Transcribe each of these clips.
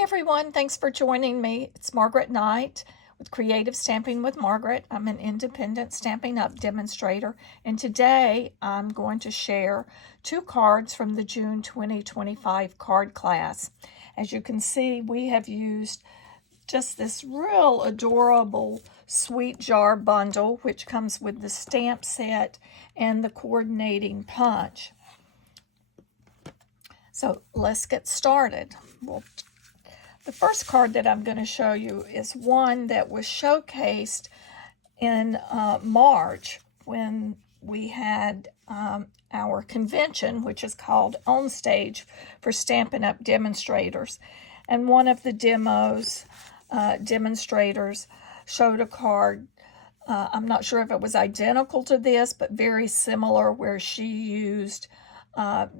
Hi everyone, thanks for joining me. It's Margaret Knight with Creative Stamping with Margaret. I'm an independent Stampin' Up demonstrator, and today I'm going to share 2 cards from the June 2025 card class. As you can see, we have used just this real adorable sweet jar bundle, which comes with the stamp set and the coordinating punch. So let's get started. The first card that I'm going to show you is one that was showcased in March when we had our convention, which is called On Stage for Stampin' Up demonstrators. And one of the demonstrators showed a card. I'm not sure if it was identical to this, but very similar, where she used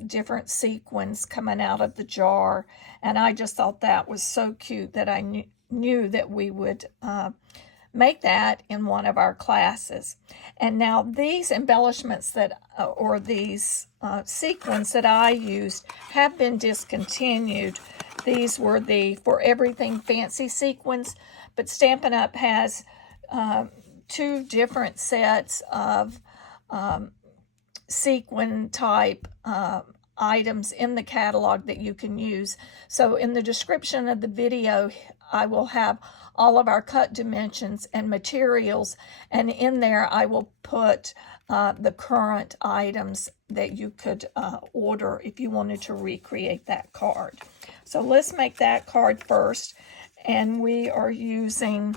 different sequins coming out of the jar, and I just thought that was so cute that I knew that we would make that in one of our classes. And now these embellishments that or these sequins that I used have been discontinued. These were the For Everything Fancy sequins, but Stampin' Up has 2 different sets of sequin type items in the catalog that you can use. So in the description of the video, I will have all of our cut dimensions and materials, and in there I will put the current items that you could order if you wanted to recreate that card. So let's make that card first, and we are using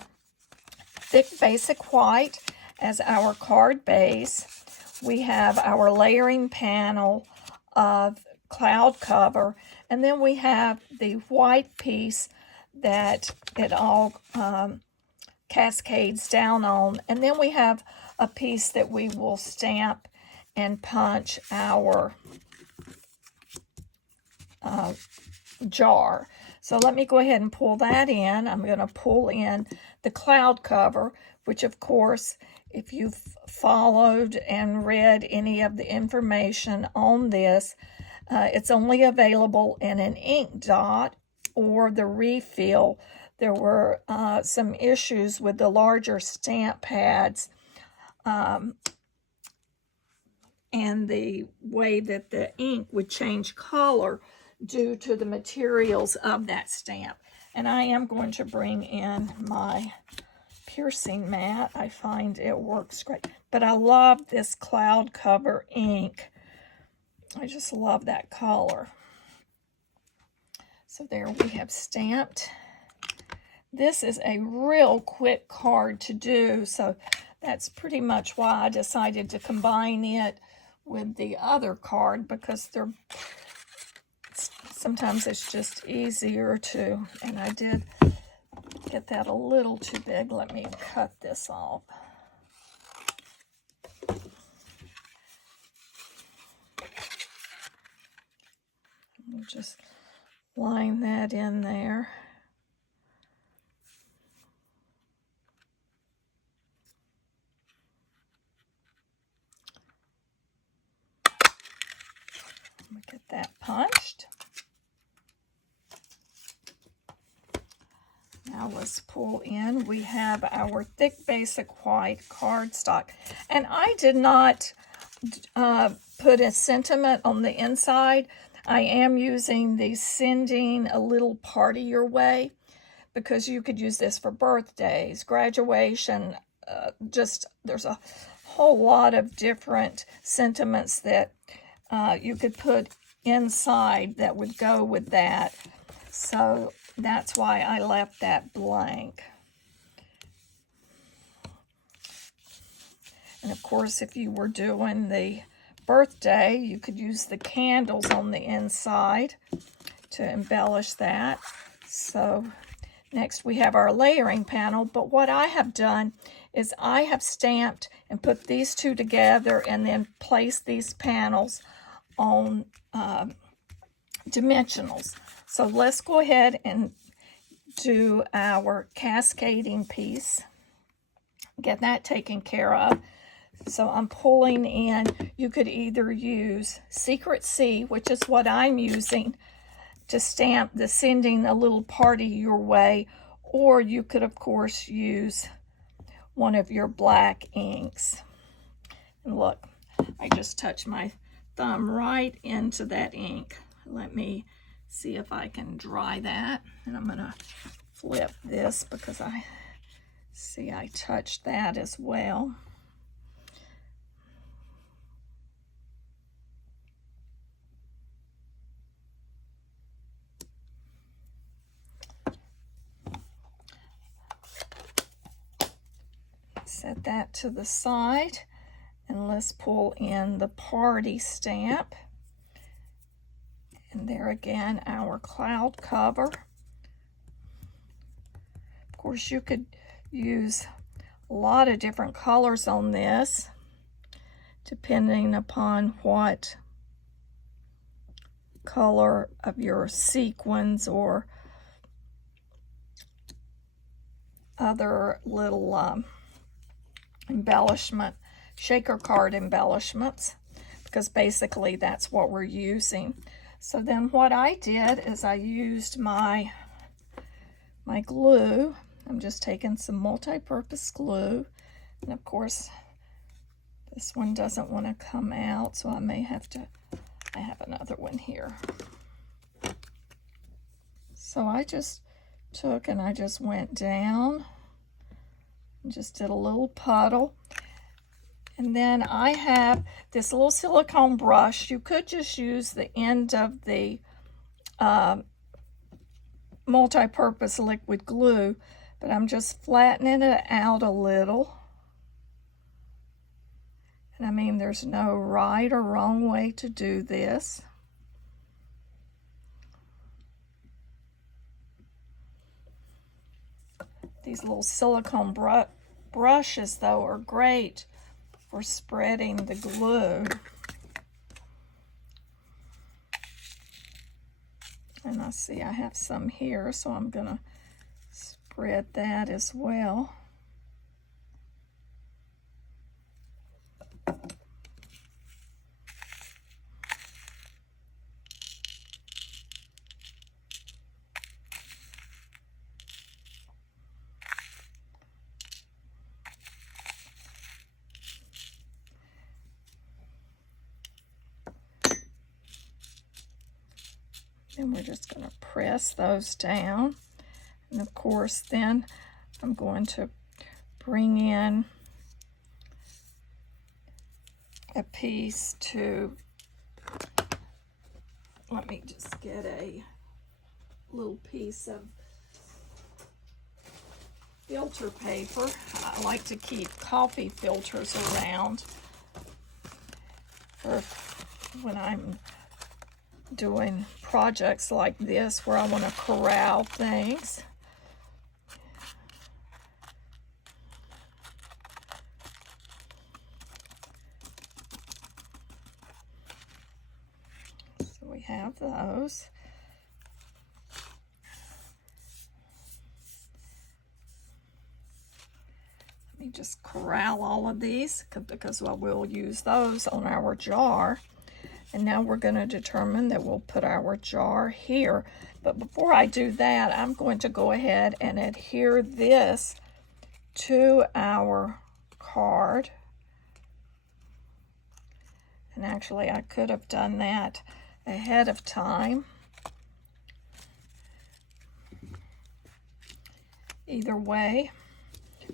thick basic white as our card base. We have our layering panel of cloud cover, and then we have the white piece that it all cascades down on, and then we have a piece that we will stamp and punch our jar. So let me go ahead and pull that in. I'm going to pull in the cloud cover, which of course, if you've followed and read any of the information on this, it's only available in an ink dot or the refill. There were some issues with the larger stamp pads and the way that the ink would change color due to the materials of that stamp. And I am going to bring in my piercing mat. I find it works great, but I love this cloud cover ink. I just love that color. So there we have stamped. This is a real quick card to do, so that's pretty much why I decided to combine it with the other card, because sometimes it's just easier to, and I did get that a little too big. Let me cut this off. We'll just line that in there. Let me get that punched. Now let's pull in. We have our thick basic white cardstock, and I did not put a sentiment on the inside. I am using the Sending a Little Party Your Way, because you could use this for birthdays, graduation, there's a whole lot of different sentiments that you could put inside that would go with that. So that's why I left that blank. And of course, if you were doing the birthday, you could use the candles on the inside to embellish that. So next we have our layering panel, but what I have done is I have stamped and put these 2 together and then placed these panels on dimensionals. So let's go ahead and do our cascading piece, get that taken care of. So I'm pulling in, you could either use Secret C, which is what I'm using, to stamp the Sending a Little Party Your Way, or you could of course use one of your black inks. And look, I just touched my thumb right into that ink. Let me see if I can dry that. And I'm gonna flip this because I see I touched that as well. Set that to the side, and let's pull in the party stamp. And there again, our cloud cover. Of course, you could use a lot of different colors on this, depending upon what color of your sequins or other little embellishment, shaker card embellishments, because basically that's what we're using. So then what I did is I used my glue. I'm just taking some multi-purpose glue, and of course this one doesn't want to come out, so I may have to, I have another one here. So I just took and I just went down and just did a little puddle. And then I have this little silicone brush. You could just use the end of the multi-purpose liquid glue, but I'm just flattening it out a little. And I mean, there's no right or wrong way to do this. These little silicone brushes, though, are great for spreading the glue. And I see I have some here, so I'm going to spread that as well. Then we're just going to press those down. And of course, then I'm going to bring in a piece to, let me just get a little piece of filter paper. I like to keep coffee filters around for when I'm doing projects like this where I want to corral things. So we have those. Let me just corral all of these because I will use those on our jar. And now we're going to determine that we'll put our jar here. But before I do that, I'm going to go ahead and adhere this to our card. And actually, I could have done that ahead of time. Either way,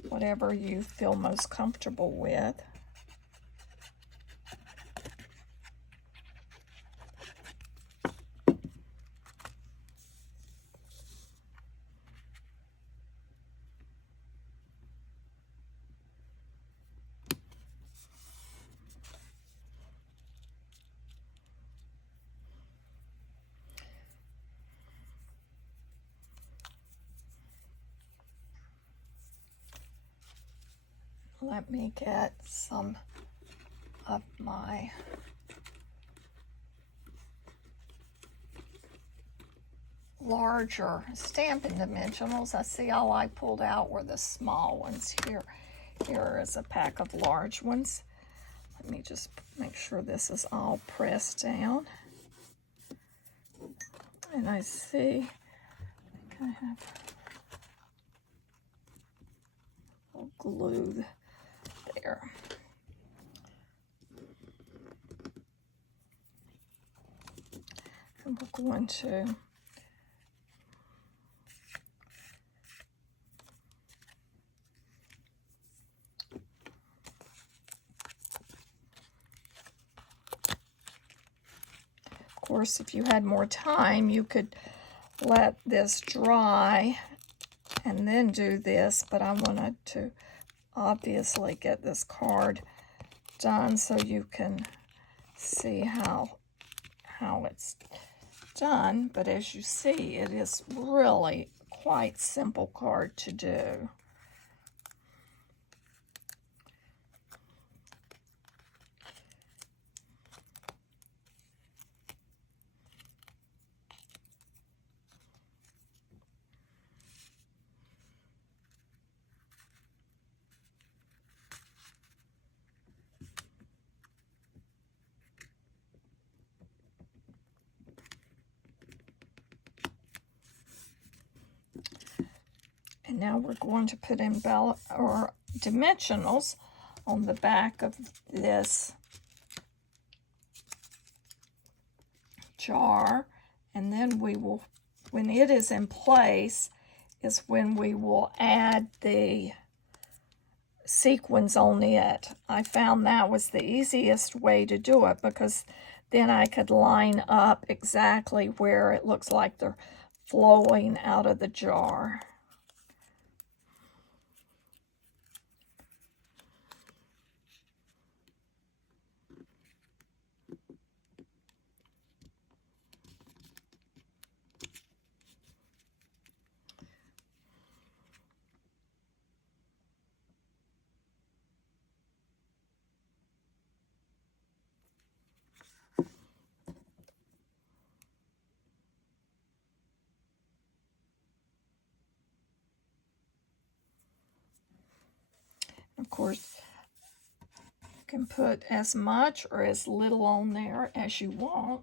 whatever you feel most comfortable with. Let me get some of my larger Stampin' Dimensionals. I see all I pulled out were the small ones here. Here is a pack of large ones. Let me just make sure this is all pressed down. and I see I have a little glue there. And we're going to of course, if you had more time, you could let this dry and then do this, but I wanted to obviously get this card done so you can see how it's done. But as you see, it is really quite simple card to do. And now we're going to put in dimensionals on the back of this jar, and then we will, when it is in place, is when we will add the sequins on it. I found that was the easiest way to do it, because then I could line up exactly where it looks like they're flowing out of the jar. Of course, you can put as much or as little on there as you want.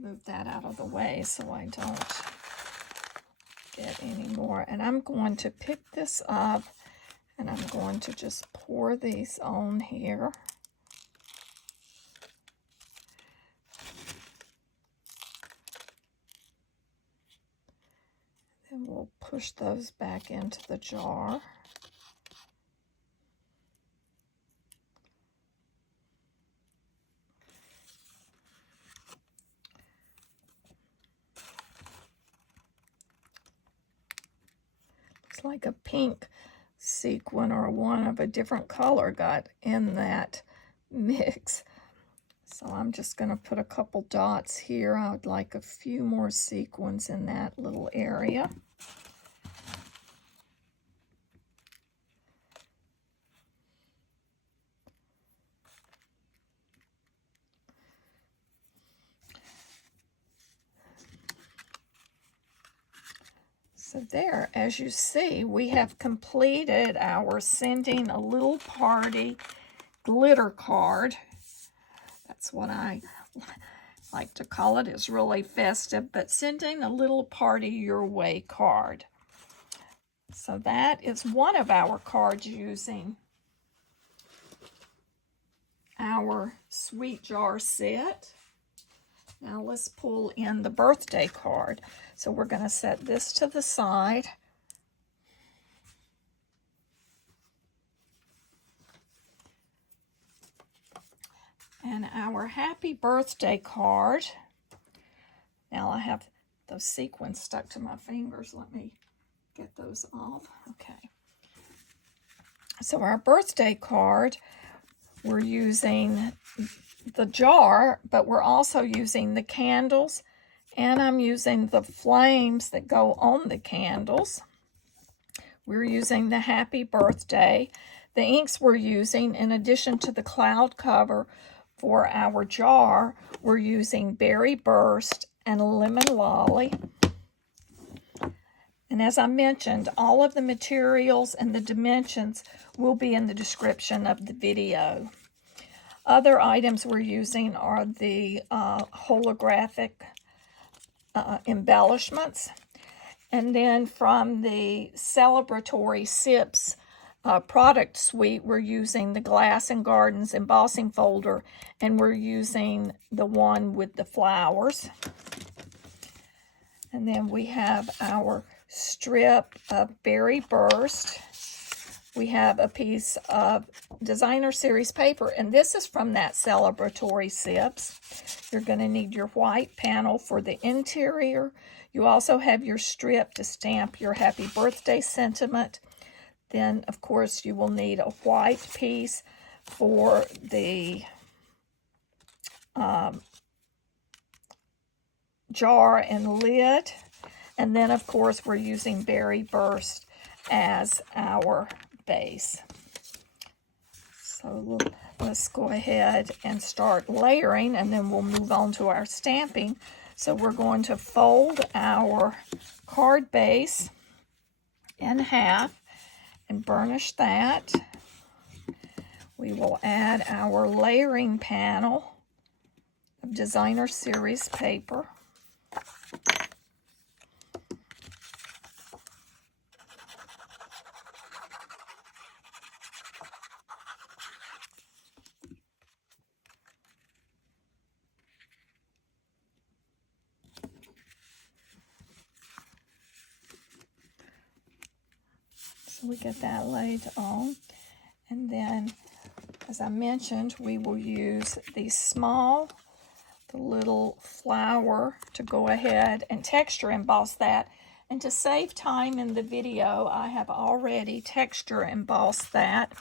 Move that out of the way so I don't get any more. And I'm going to pick this up and I'm going to just pour these on here. Then we'll push those back into the jar. Looks like a pink sequin or one of a different color got in that mix. So I'm just going to put a couple dots here. I would like a few more sequins in that little area. So there, as you see, we have completed our Sending a Little Party glitter card. That's what I like to call it. It's really festive, but Sending a Little Party Your Way card. So that is one of our cards using our sweet jar set. Now let's pull in the birthday card. So we're going to set this to the side. And our happy birthday card. Now I have those sequins stuck to my fingers. Let me get those off. Okay. So our birthday card, we're using the jar, but we're also using the candles, and I'm using the flames that go on the candles. We're using the happy birthday. The inks we're using, in addition to the cloud cover for our jar, we're using Berry Burst and Lemon Lolly. And as I mentioned, all of the materials and the dimensions will be in the description of the video. other items we're using are the holographic embellishments. And then from the celebratory Sips product suite, we're using the Glass and Gardens embossing folder, and we're using the one with the flowers. And then we have our strip of Berry Burst. We have a piece of designer series paper, and this is from that celebratory Sips. You're going to need your white panel for the interior. You also have your strip to stamp your happy birthday sentiment. Then, of course, you will need a white piece for the jar and lid. And then, of course, we're using Berry Burst as our base. So let's go ahead and start layering, and then we'll move on to our stamping. So we're going to fold our card base in half and burnish that. We will add our layering panel of designer series paper. So we get that laid on. And then, as I mentioned, we will use the little flower to go ahead and texture emboss that. And to save time in the video, I have already texture embossed that.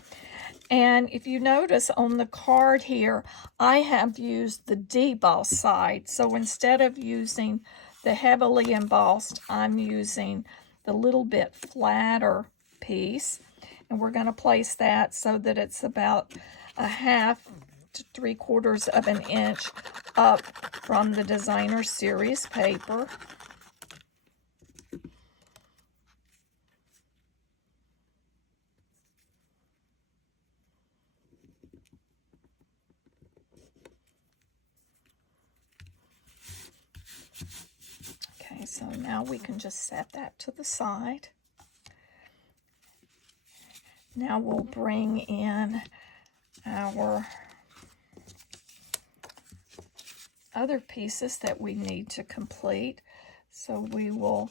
And if you notice on the card here, I have used the deboss side. So instead of using the heavily embossed, I'm using the little bit flatter piece. And we're going to place that so that it's about 1/2 to 3/4 of an inch up from the designer series paper. Okay, so now we can just set that to the side. Now we'll bring in our other pieces that we need to complete. So we will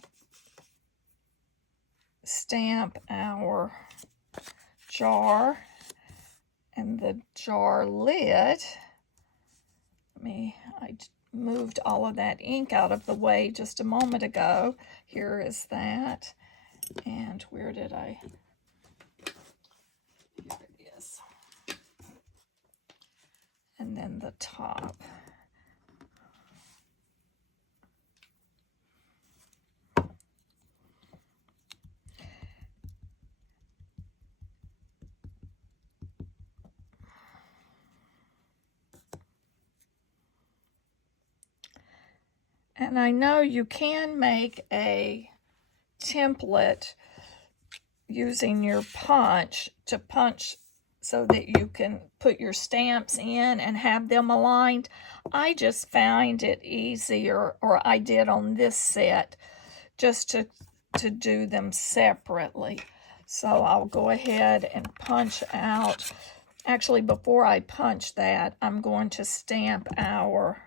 stamp our jar and the jar lid. I moved all of that ink out of the way just a moment ago. Here is that. And where did I... Here it is. And then the top. And I know you can make a template using your punch to punch so that you can put your stamps in and have them aligned. I just find it easier, or I did on this set, just to do them separately. So I'll go ahead and punch out. Actually, before I punch that, I'm going to stamp our,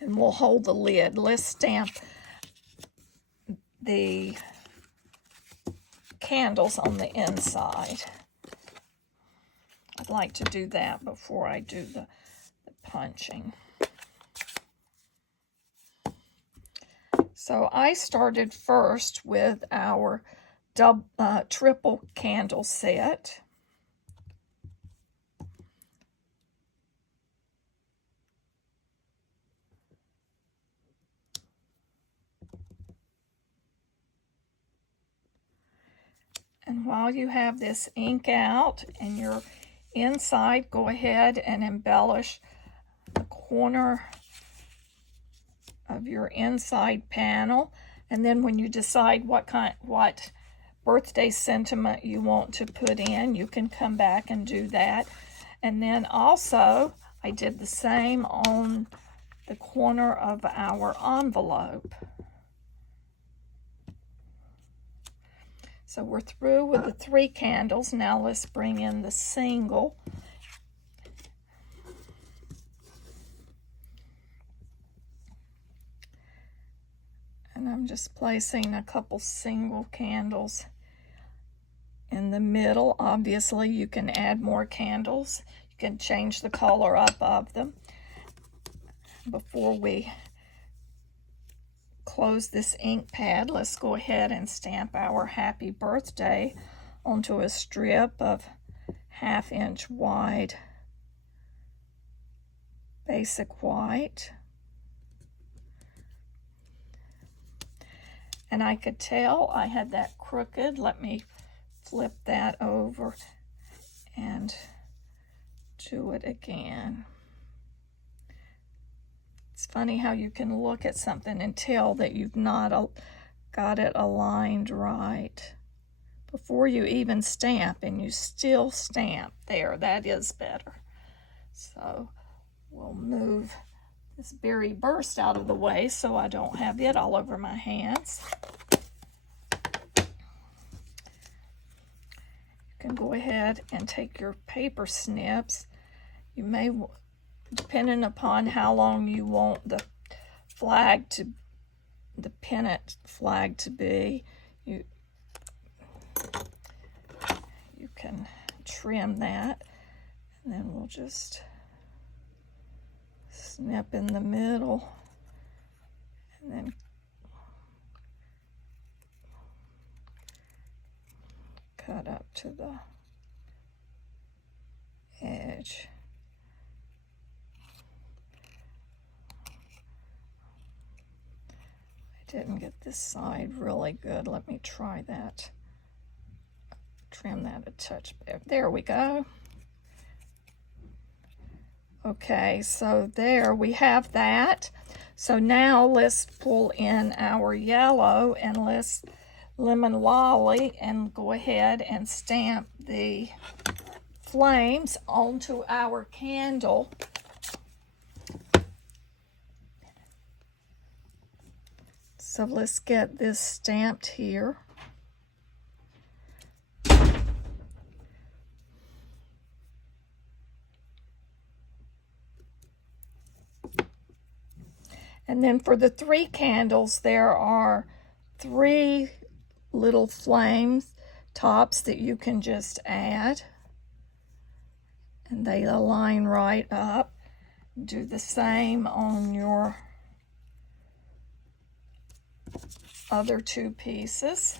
and we'll hold the lid. Let's stamp the candles on the inside. I'd like to do that before I do the punching. So I started first with our triple candle set. And while you have this ink out and your inside, go ahead and embellish the corner of your inside panel. And then when you decide what birthday sentiment you want to put in, you can come back and do that. And then also, I did the same on the corner of our envelope. So we're through with the 3 candles. Now let's bring in the single. And I'm just placing a couple single candles in the middle. Obviously, you can add more candles. You can change the color up of them. Before we close this ink pad, let's go ahead and stamp our happy birthday onto a strip of 1/2 inch wide basic white. And I could tell I had that crooked. Let me flip that over and do it again. It's funny how you can look at something and tell that you've not got it aligned right before you even stamp, and you still stamp. There, that is better. So we'll move this berry burst out of the way so I don't have it all over my hands. You can go ahead and take your paper snips. You may, depending upon how long you want the pennant flag to be, you can trim that, and then we'll just snip in the middle, and then cut up to the edge. I didn't get this side really good. Let me try that. Trim that a touch better. There we go. Okay, so there we have that. So now let's pull in our yellow and let's lemon lolly and go ahead and stamp the flames onto our candle. So let's get this stamped here. And then for the 3 candles, there are 3 little flames tops that you can just add. And they align right up. Do the same on your other 2 pieces.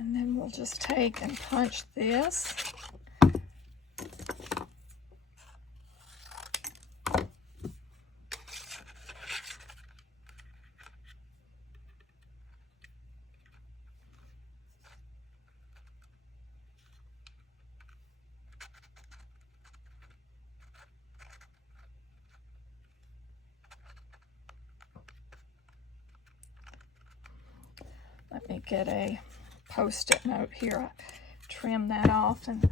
And then we'll just take and punch this. Let me get a Post-it note here. Trim that off, and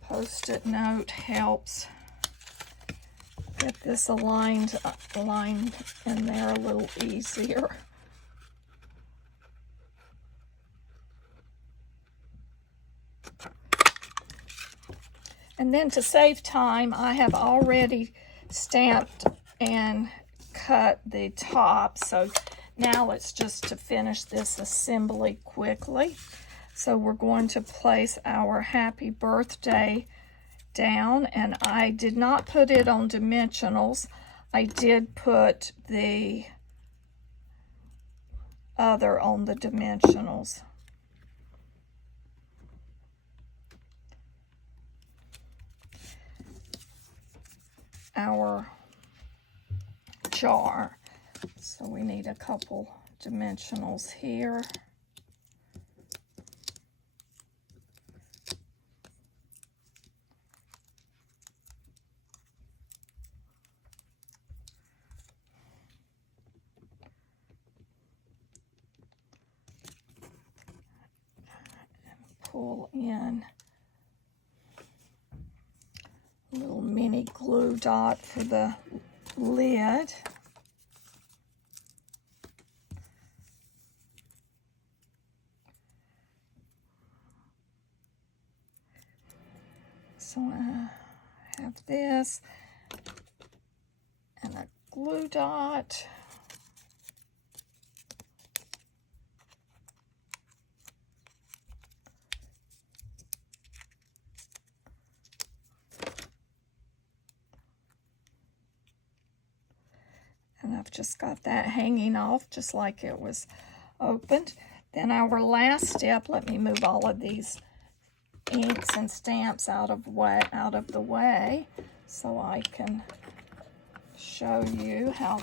Post-it note helps get this aligned in there a little easier. And then to save time, I have already stamped and cut the top. So now it's just to finish this assembly quickly. So we're going to place our happy birthday down, and I did not put it on dimensionals. I did put the other on the dimensionals. Our jar. So we need a couple dimensionals here. pull in a little mini glue dot for the lid. So I have this and a glue dot. And I've just got that hanging off just like it was opened. Then our last step, let me move all of these inks and stamps out of the way so I can show you how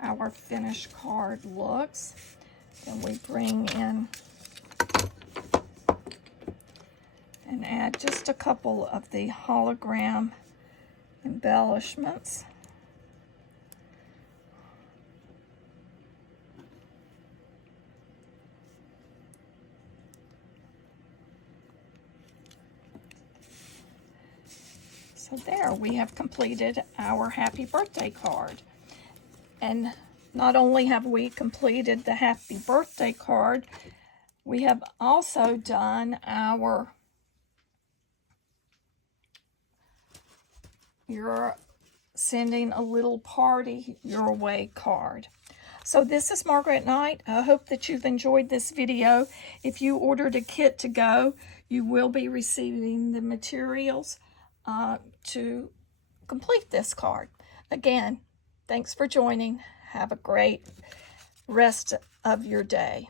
our finished card looks. Then we bring in and add just a couple of the hologram embellishments. So there, we have completed our happy birthday card. And not only have we completed the happy birthday card, we have also done our "You're sending a little party your way" card. So this is Margaret Knight. I hope that you've enjoyed this video. If you ordered a kit to go, you will be receiving the materials to complete this card. Again, thanks for joining. Have a great rest of your day.